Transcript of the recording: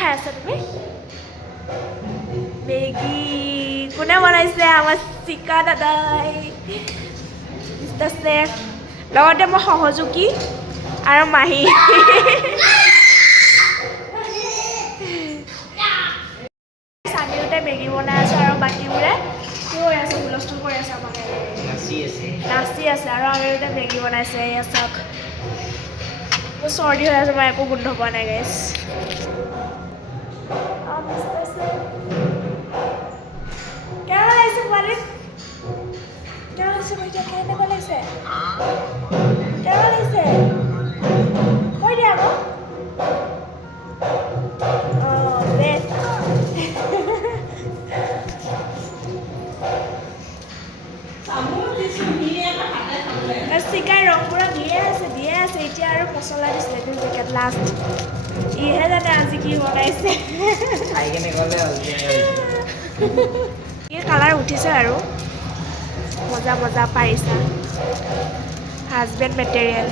খাই আছা তুমি মেগী কোনে বনাইছে আমাৰ চিকা দাদাই লগতে মই সহযোগী আৰু মাহী চানিওতে মেগী বনাই আছে আৰু বাকীবোৰে কি হৈ আছে হুলস্থুল কৰি আছে আমাকে নাচি আছে আৰু আমিওতে মেগী বনাইছে এয়া চাওক মোৰ চৰ্দি হৈ আছে মই একো গোন্ধ পোৱা নাই গাইছ কেনেকুৱা লাগিছে পোৱালি কেনেকুৱা লাগিছে ভাইটিয়া কেনেকুৱা লাগিছে কেনেকুৱা লাগিছে কৈ দিয়া আকৌ অঁ দে চিকাই ৰং পুৰা দিয়ে আছে এতিয়া আৰু মছলা দিছিলে এইটো জেকেট লাষ্ট ইহে জানে আজি কি বনাইছে এই কালাৰ উঠিছে আৰু মজা মজা পাৰিছা হাজবেণ্ড মেটেৰিয়েল